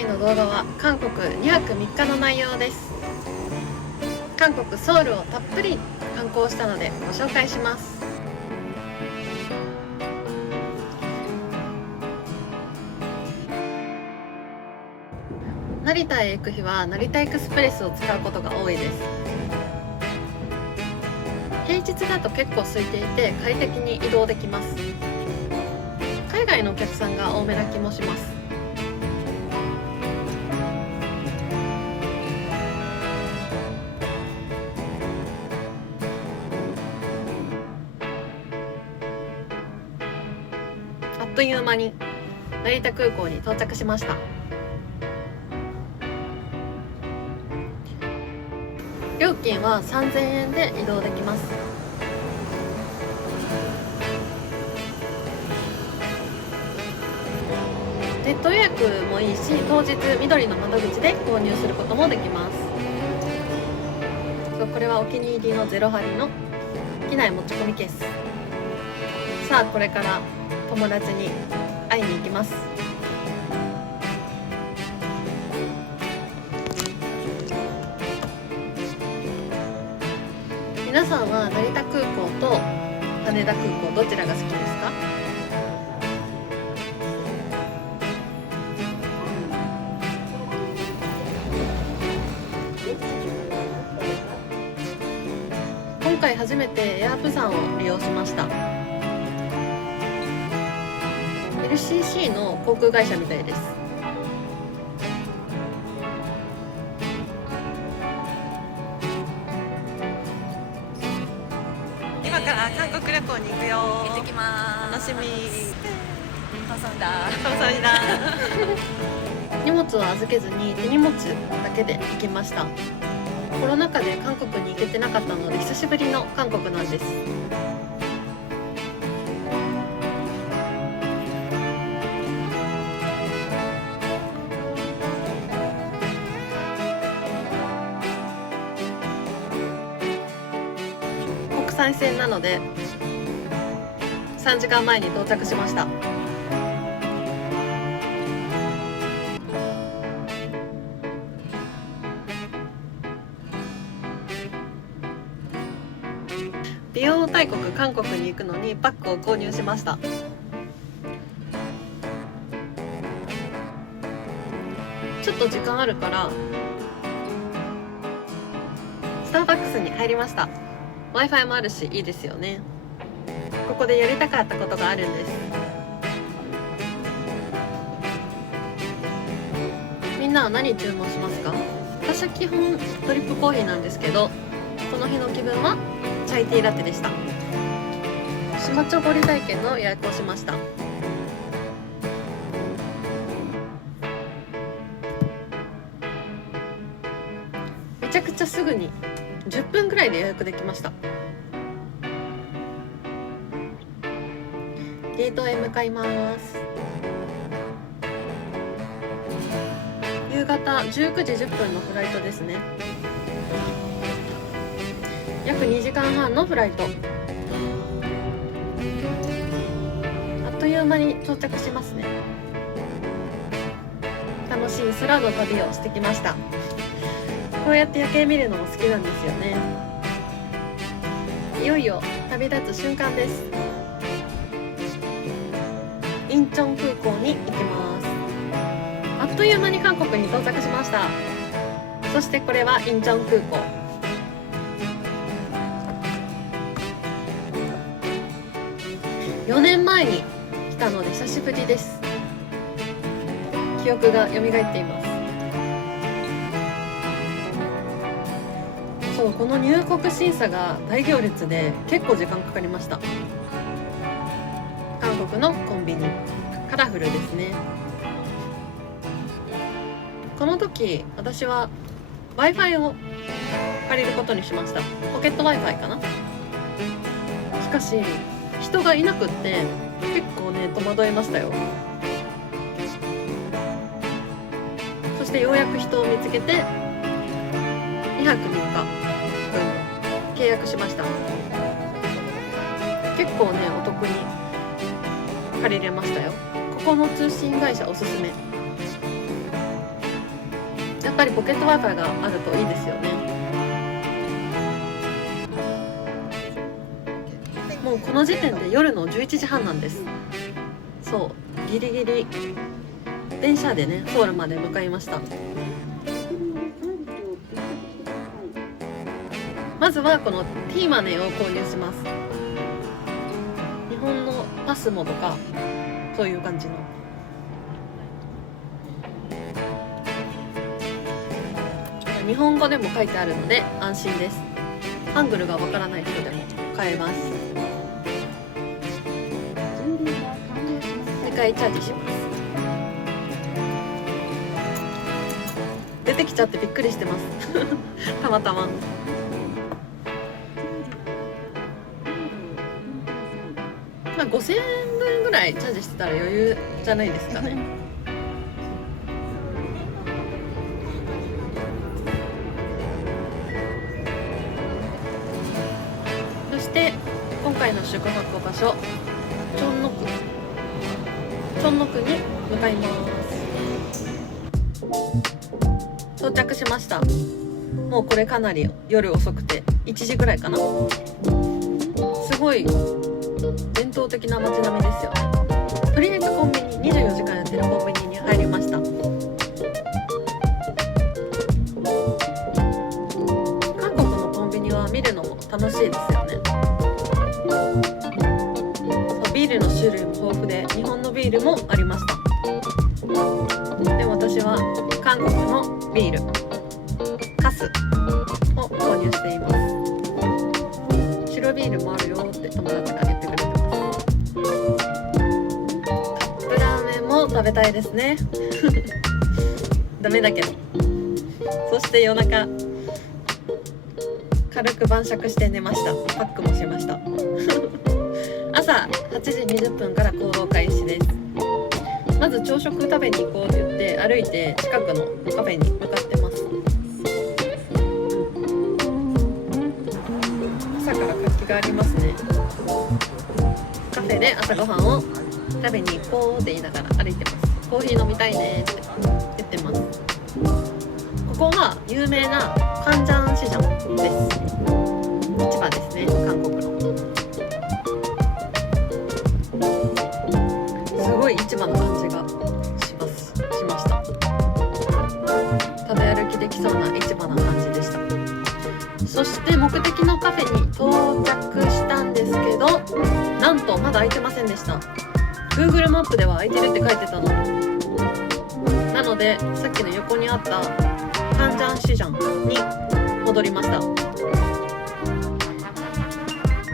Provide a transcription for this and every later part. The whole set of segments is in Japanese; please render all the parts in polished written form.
回の動画は韓国2泊3日の内容です。韓国ソウルをたっぷり観光したのでご紹介します。成田へ行く日は成田エクスプレスを使うことが多いです。平日だと結構空いていて快適に移動できます。海外のお客さんが多めな気もします。あっという間に成田空港に到着しました。料金は3000円で移動できます。ネット予約もいいし、当日緑の窓口で購入することもできます。これはお気に入りのゼロ針の機内持ち込みケース。さあこれから友達に会いに行きます。皆さんは成田空港と羽田空港どちらが好きですか？今回初めてエアプサンを利用しました。 LCC の航空会社みたいです。今から韓国旅行に行くよ。行ってきます。楽しみ。감사합니다。荷物を預けずに手荷物だけで行きました。コロナ禍で韓国に行けてなかったので久しぶりの韓国なんです。国際線なので3時間前に到着しました。美容大国韓国に行くのにパックを購入しました。ちょっと時間あるからスターバックスに入りました。 Wi-Fi もあるしいいですよね。ここでやりたかったことがあるんです。みんなは何注文しますか？私は基本ドリップコーヒーなんですけど、この日の気分はチャイティーラテでした。島チョゴリ体験の予約をしました。めちゃくちゃすぐに10分くらいで予約できました。ゲートへ向かいます。夕方19時10分のフライトですね。約2時間半のフライト。あっという間に到着しますね。楽しい空の旅をしてきました。こうやって夜景見るのも好きなんですよね。いよいよ旅立つ瞬間です。インチョン空港に行きます。あっという間に韓国に到着しました。そしてこれはインチョン空港。4年前に来たので久しぶりです。記憶が蘇っています。そう、この入国審査が大行列で結構時間かかりました。韓国のコンビニ、カラフルですね。この時私は Wi-Fi を借りることにしました。ポケット Wi-Fi かな。しかし人がいなくって結構ね戸惑いましたよ。そしてようやく人を見つけて2泊3日分契約しました。結構ねお得に借りれましたよ。ここの通信会社おすすめ。やっぱりポケット Wi-Fi があるといいですよね。もうこの時点で夜の11時半なんです。そうギリギリ電車でねソウルまで向かいました。まずはこの T マネーを購入します。日本のパスモとかそういう感じの。日本語でも書いてあるので安心です。ハングルがわからない人でも買えます。2回チャージします。出てきちゃってびっくりしてますたまたま。まあ、5000円分ぐらいチャージしてたら余裕じゃないですかねそして今回の宿泊場所チョンノクに向かいます。到着しました。もうこれかなり夜遅くて1時ぐらいかな。すごい伝統的な街並みですよね。とりあえずコンビニ24時間やってるコンビニに入りました。韓国のコンビニは見るのも楽しいですよね。ビールの種類も豊富で日本のビールもありました。で私は韓国のビールカスを購入しています。白ビールもあるよって友達が言ってくれてます。カップラーメンも食べたいですねダメだけど。そして夜中軽く晩酌して寝ました。パックもしました朝8時20分から行動開始です。まず朝食食べに行こうって言って歩いて近くのカフェに向かってます。朝から活気がありますね。カフェで朝ごはんを食べに行こうって言いながら歩いてます。コーヒー飲みたいねって言ってます。ここは有名なカンジャン市場です。市場ですね、韓国の。すごい市場の感じがしました。食べ歩きできそうな市場な感じでした。そして目的のカフェに到着したんですけど、なんとまだ開いてませんでした。 Google マップでは開いてるって書いてたの。なのでさっきの横にあったカンジャン市場に戻りました。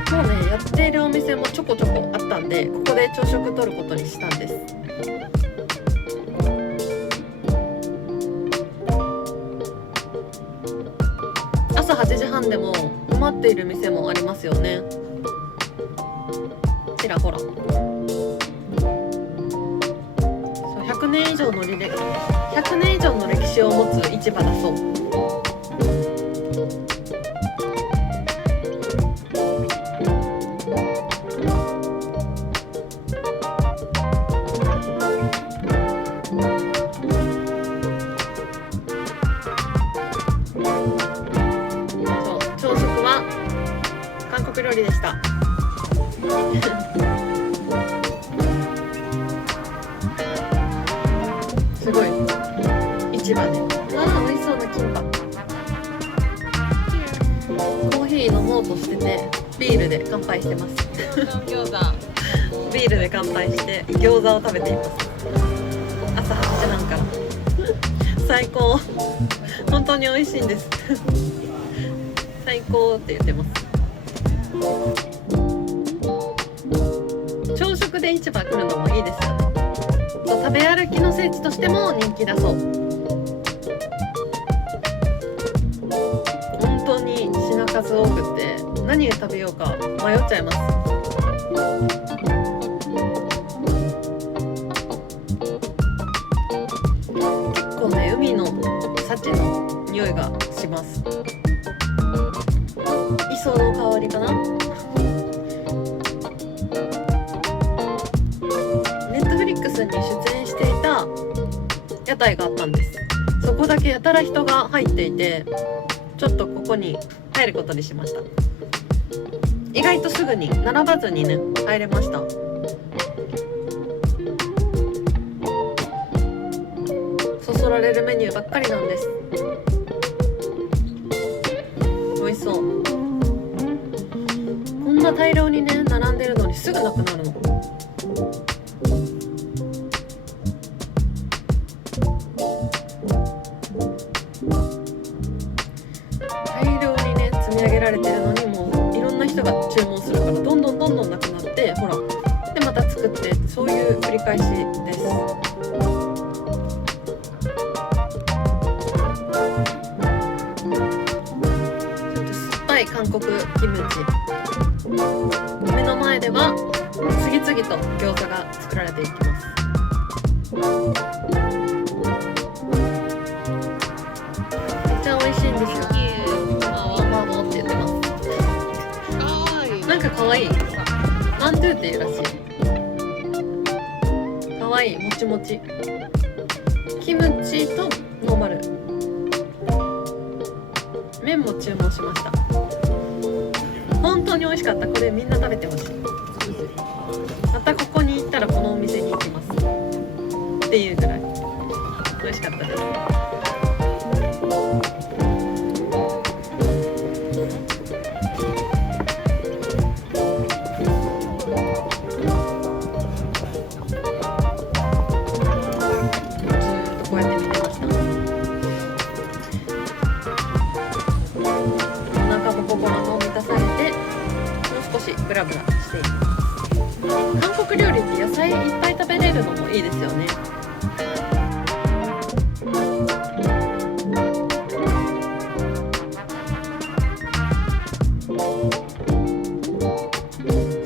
今日ねやっているお店もちょこちょこあったんで、ここで朝食取ることにしたんです。朝8時半でも埋まっている店もありますよね。ちらほら。そう100年以上の歴史を持つ市場だそう。料理でしたすごい市場で、美味しそうなキンパ。コーヒー飲もうとしててビールで乾杯してます餃子ビールで乾杯して餃子を食べています。朝8時半から最高本当に美味しいんです最高って言ってます。朝食で市場来るのもいいですよね。食べ歩きの聖地としても人気だそう。本当に品数多くて何を食べようか迷っちゃいます。結構ね、海の幸の匂いがします。磯の香りかな。Netflixに出演していた屋台があったんです。そこだけけやたら人が入っていて、ちょっとここに入ることにしました。意外とすぐに並ばずにね入れました。そそられるメニューばっかりなんです。美味しそう。こんな大量にね並んでるのにすぐなくなるの。大量にね積み上げられてるのに、もういろんな人が注文するからどんどんなくなって、ほらでまた作って、そういう繰り返しです。韓国キムチ、目の前では次々と餃子が作られていきます。めっちゃ美味しいんですよ。マモって言ってます。なんか可愛いマンドゥっていうらしい。可愛いもちもちキムチとノーマル麺も注文しました。本当に美味しかった。これみんな食べてほしい。またここに行ったらこのお店に行きますっていうぐらい美味しかったです。ブラブラしています。韓国料理って野菜いっぱい食べれるのもいいですよね。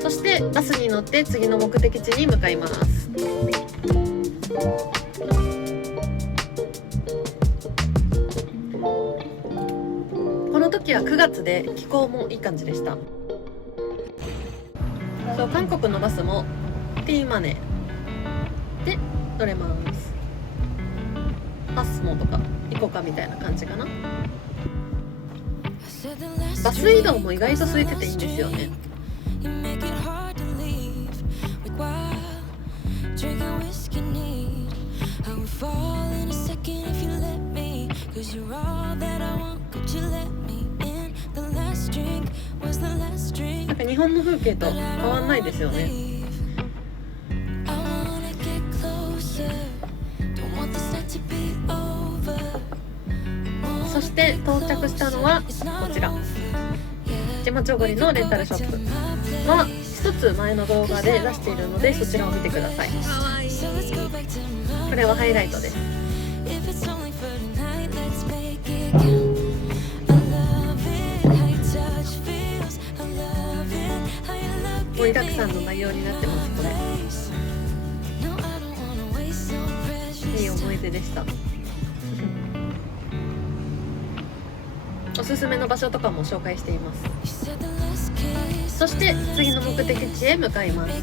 そしてバスに乗って次の目的地に向かいます。この時は9月で気候もいい感じでした。そう、韓国のバスも T マネーで乗れます。パスモとかイコカみたいな感じかな。バス移動も意外と空いてていいんですよね。なんか日本の風景と変わんないですよね。そして到着したのはこちら、ジマチョゴリのレンタルショップは一つ前の動画で出しているので、そちらを見てください。これはハイライトです。盛りだくさんの内容になってます。これいい思い出でしたおすすめの場所とかも紹介しています。そして次の目的地へ向かいます。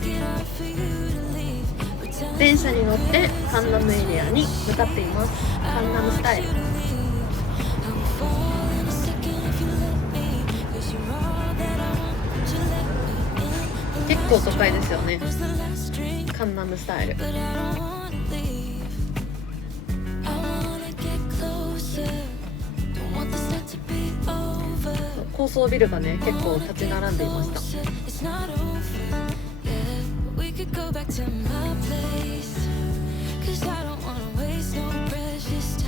電車に乗ってカンナムエリアに向かっています。カンナムスタイル。結構都会ですよね。カンナムスタイル。高層ビルがね結構立ち並んでいました。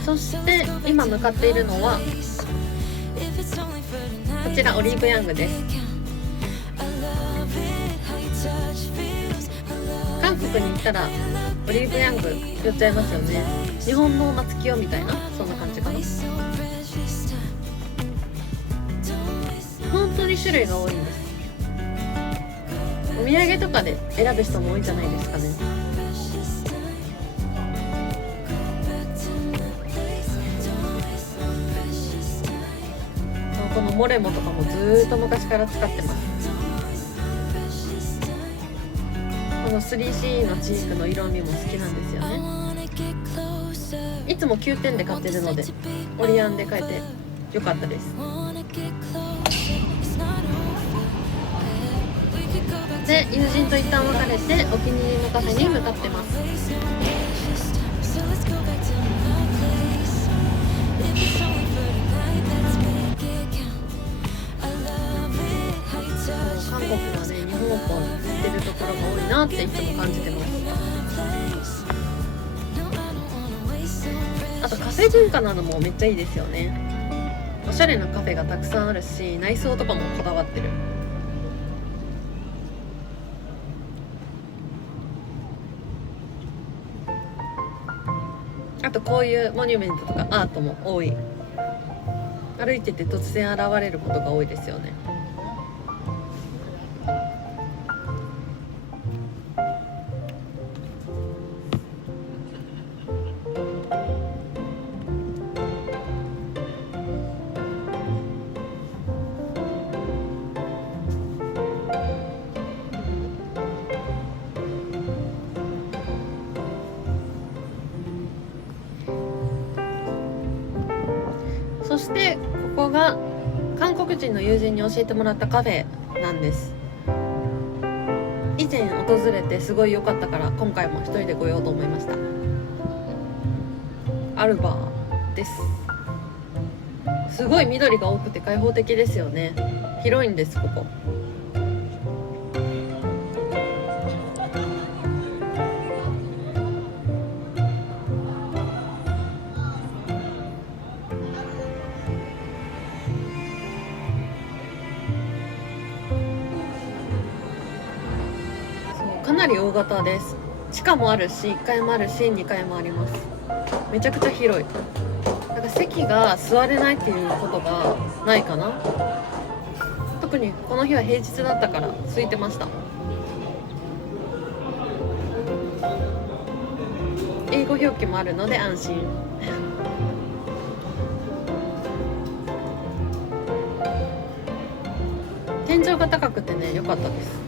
そして今向かっているのはこちらオリーブヤングです。韓国に行ったらオリーブヤング寄っちゃいますよね。日本の松清みたいな、そんな感じかな。本当に種類が多いんです。お土産とかで選ぶ人も多いんじゃないですかね。このモレモとかもずーっと昔から使ってます。この 3C のチークの色味も好きなんですよね。いつも9点で買ってるのでオリアンで買えてよかったです。で、友人と一旦別れてお気に入りのカフェに向かってます。韓国はね、日本と似てるところが多いなっていつも感じてます。あとカフェ文化などもめっちゃいいですよね。おしゃれなカフェがたくさんあるし、内装とかもこだわってる。あとこういうモニュメントとかアートも多い。歩いてて突然現れることが多いですよね。そしてここが韓国人の友人に教えてもらったカフェなんです。以前訪れてすごい良かったから今回も一人で来ようと思いました。アルバーです。すごい緑が多くて開放的ですよね。広いんですここ。かなり大型です。地下もあるし1階もあるし2階もあります。めちゃくちゃ広い。だから席が座れないっていうことがないかな。特にこの日は平日だったから空いてました。英語表記もあるので安心。天井が高くてね良かったです。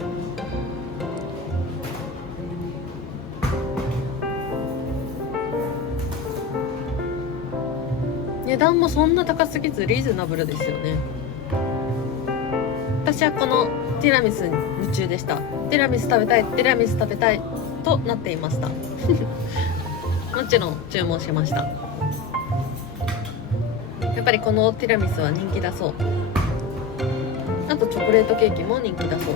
値段もそんな高すぎずリーズナブルですよね。私はこのティラミスに夢中でした。ティラミス食べたい、ティラミス食べたいとなっていましたもちろん注文しました。やっぱりこのティラミスは人気だそう。あとチョコレートケーキも人気だそう。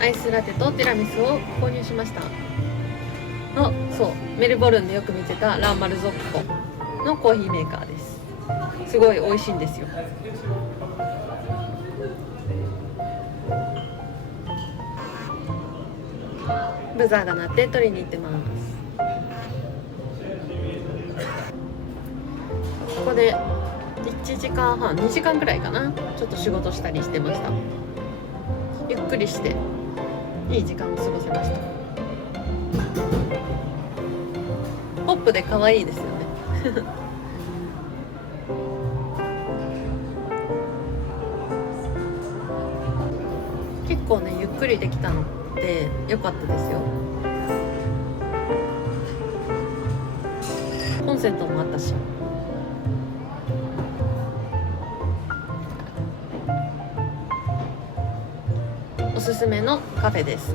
アイスラテとティラミスを購入しました。あ、そうメルボルンでよく見てたラーマルゾッコのコーヒーメーカーです。すごい美味しいんですよ。ブザーが鳴って取りに行ってます。ここで1時間半2時間くらいかな、ちょっと仕事したりしてました。ゆっくりしていい時間を過ごせました。ポップで可愛いですよね結構ねゆっくりできたので良かったですよ。コンセントもあったし。おすすめのカフェです。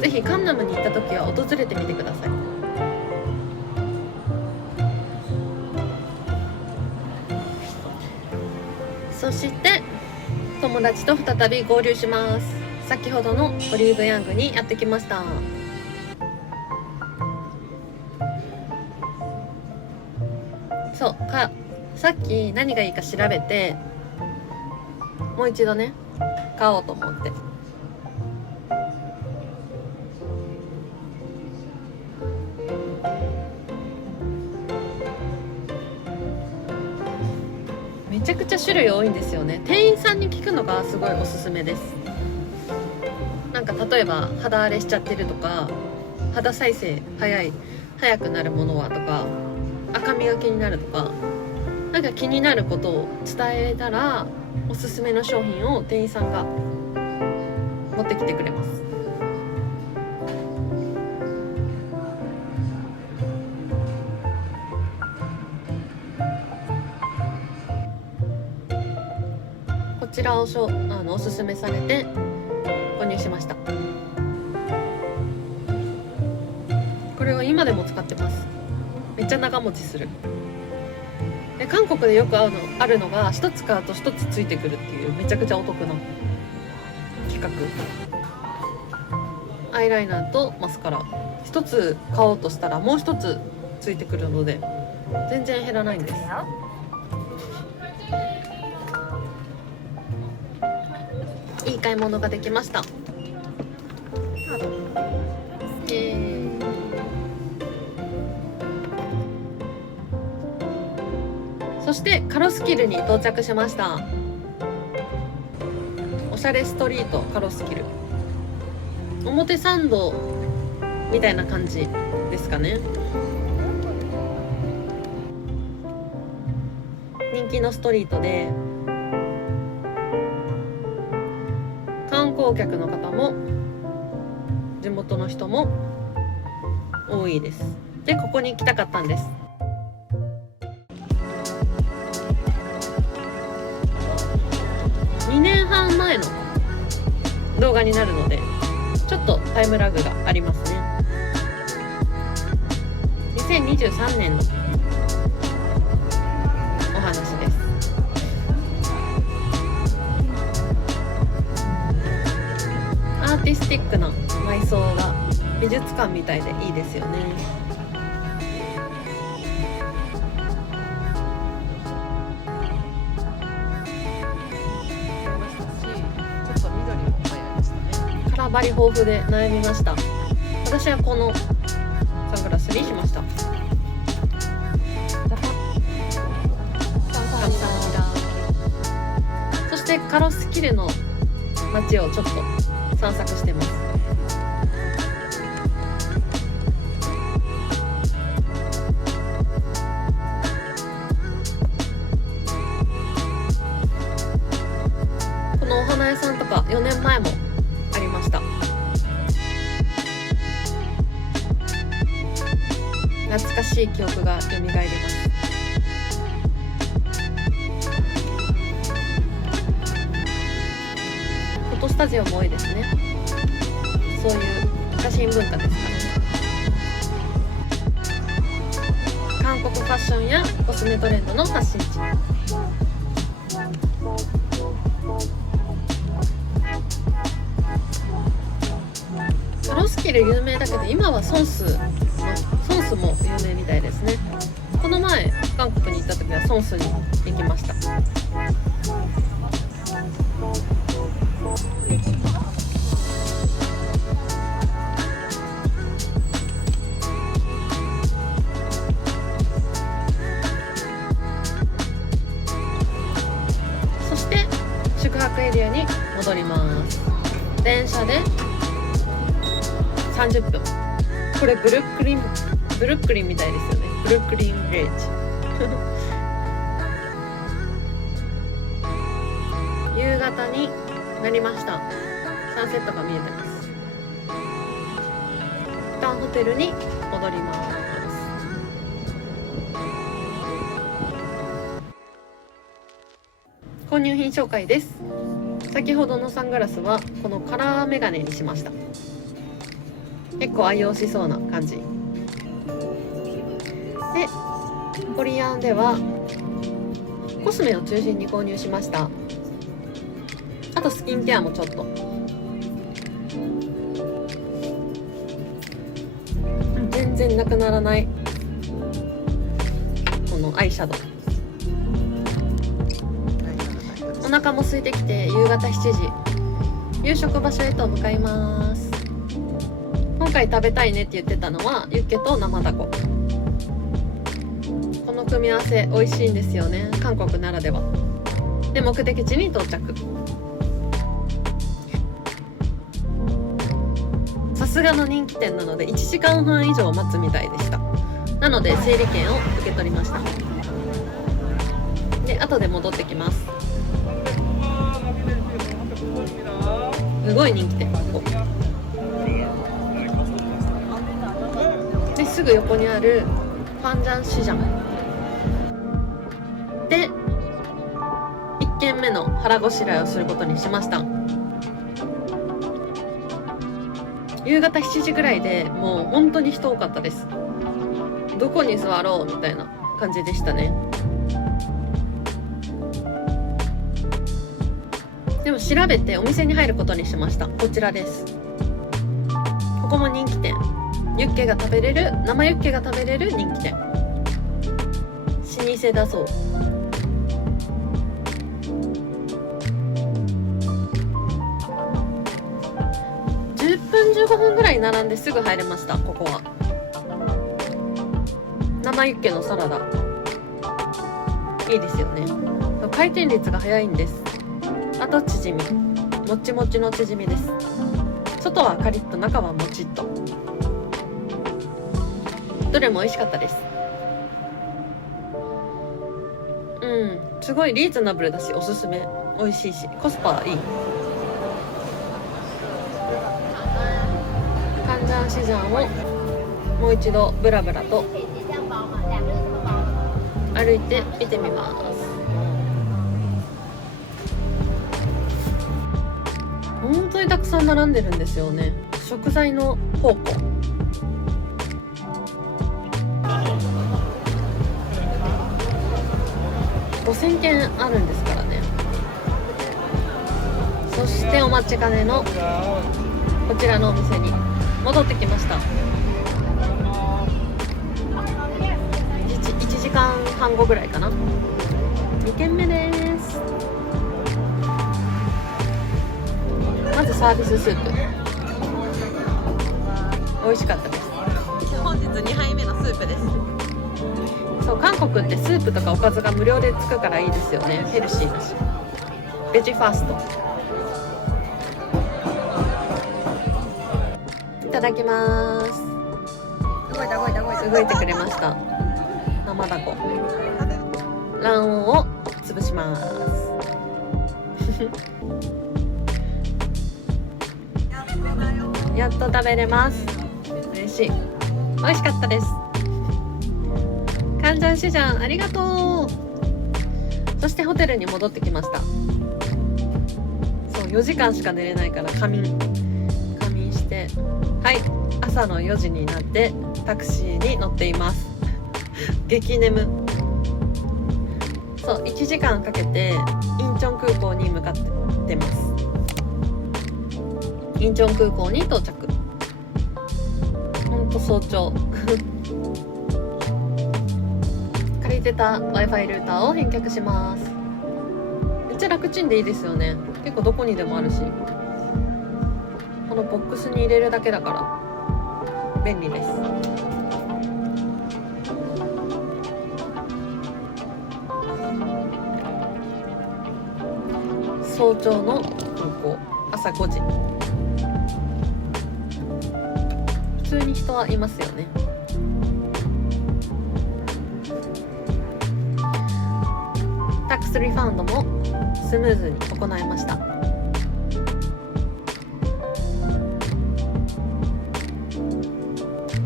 ぜひカンナムに行った時は訪れてみてください。そして友達と再び合流します。先ほどのオリーブヤングにやってきました。そうか、さっき何がいいか調べてもう一度ね買おうと思って。めちゃくちゃ種類多いんですよね。店員さんに聞くのがすごいおすすめです。なんか例えば肌荒れしちゃってるとか、肌再生早くなるものはとか、赤みが気になるとか、なんか気になることを伝えたらおすすめの商品を店員さんが持ってきてくれます。ちらをおすすめされて購入しました。これを今でも使ってます。めっちゃ長持ちする。で韓国でよくあるのが1つ買うと1つついてくるっていうめちゃくちゃお得な企画。アイライナーとマスカラ1つ買おうとしたらもう1つついてくるので全然減らないんです。いい買い物ができました。そしてカロスキルに到着しました。おしゃれストリートカロスキル、表参道みたいな感じですかね。人気のストリートで観光客の方も地元の人も多いです。でここに行きたかったんです。2年半前の動画になるのでちょっとタイムラグがありますね。2023年のお話です。アーティスティックな内装が美術館みたいでいいですよね。カラーバリ豊富で悩みました。私はこのサングラスにしました。そしてカロスキルの街をちょっと散策してます。このお花屋さんとか4年前もありました。懐かしい記憶が蘇ります。フォトスタジオも多いですね。そういう写真文化ですから。韓国ファッションやコスメトレンドの発信地。カロスキル有名だけど今はソンスも有名みたいですね。この前韓国に行った時はソンスに行きました。そして宿泊エリアに戻ります。電車で30分。これブルックリンみたいですよね。ブルックリンビレッジ夕方になりました。サンセットが見えてます。一旦ホテルに戻ります。購入品紹介です。先ほどのサングラスはこのカラーメガネにしました。結構愛用しそうな感じで、コリアンではコスメを中心に購入しました。あとスキンケアもちょっと。全然なくならないこのアイシャドウ。お腹も空いてきて夕方7時、夕食場所へと向かいます。今回食べたいねって言ってたのはユッケと生ダコ。この組み合わせ美味しいんですよね。韓国ならではで、目的地に到着。さすがの人気店なので1時間半以上待つみたいでした。なので整理券を受け取りました。で後で戻ってきます。すごい人気店ここですぐ横にあるファンジャンシジャンで1軒目の腹ごしらえをすることにしました。夕方7時ぐらいでもう本当に人多かったです。どこに座ろうみたいな感じでしたね。でも調べてお店に入ることにしました。こちらです。ここも人気店、ユッケが食べれる、生ユッケが食べれる人気店、老舗だそう。10分15分ぐらい並んですぐ入れました。ここは生ユッケのサラダいいですよね。回転率が早いんです。あとチヂミ、もちもちのチヂミです。外はカリッと中はもちっと、どれも美味しかったです。すごいリーズナブルだしおすすめ、美味しいしコスパいい。カンジャンシジャンをもう一度ブラブラと歩いて見てみます。本当にたくさん並んでるんですよね。食材の宝庫。5000件あるんですからね。そしてお待ちかねのこちらのお店に戻ってきました。1時間半後ぐらいかな。2軒目です。まずサービススープ美味しかったです。本日2杯目のスープです。そう、韓国ってスープとかおかずが無料でつくからいいですよね。ヘルシーだし。ベジファーストいただきます。動いてくれました。生ダコ、卵黄を潰しますやっと食べれます。嬉しい。美味しかったです。カンジャンシジャンありがとう。そしてホテルに戻ってきました。そう、4時間しか寝れないから仮眠して、はい、朝の4時になってタクシーに乗っています激眠。そう、1時間かけてインチョン空港に向かってます。インチョン空港に到着。ほんと早朝借りてた Wi-Fi ルーターを返却します。めっちゃ楽ちんでいいですよね。結構どこにでもあるし、このボックスに入れるだけだから便利です。早朝の空港、朝5時。普通に人はいますよね。タックスリファンドもスムーズに行いました。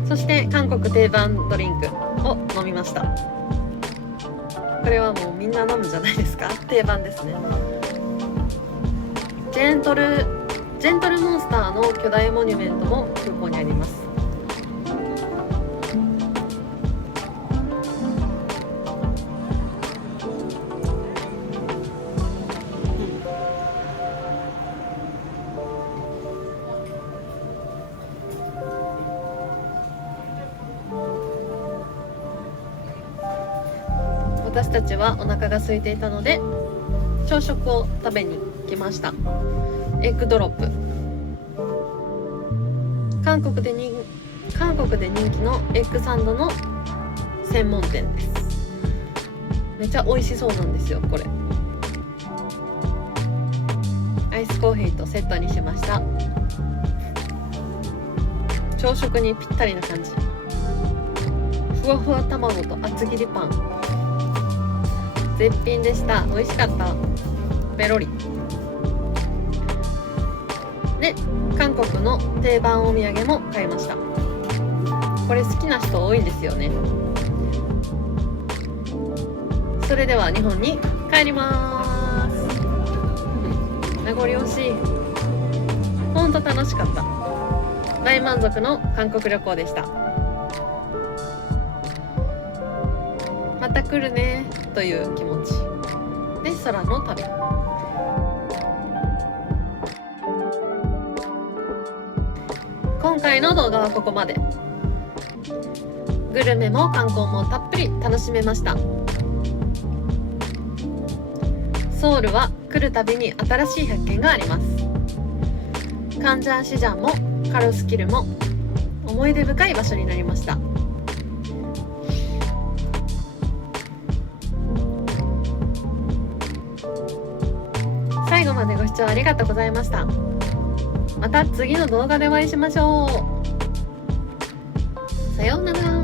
そして韓国定番ドリンクを飲みました。これはもうみんな飲むじゃないですか。定番ですね。ジェントルモンスターの巨大モニュメントも空港にあります。私たちはお腹が空いていたので朝食を食べに来ました。エッグドロップ、韓国で人気のエッグサンドの専門店です。めちゃ美味しそうなんですよ。これアイスコーヒーとセットにしました。朝食にぴったりな感じ。ふわふわ卵と厚切りパン、絶品でした。美味しかった。ペロリで、韓国の定番お土産も買いました。これ好きな人多いんですよね。それでは日本に帰ります。名残惜しい。ほんと楽しかった。大満足の韓国旅行でした。また来るねという気持ちで空の旅。今回の動画はここまで。グルメも観光もたっぷり楽しめました。ソウルは来るたびに新しい発見があります。カンジャンシジャンもカロスキルも思い出深い場所になりました。最後までご視聴ありがとうございました。また次の動画でお会いしましょう。さようなら。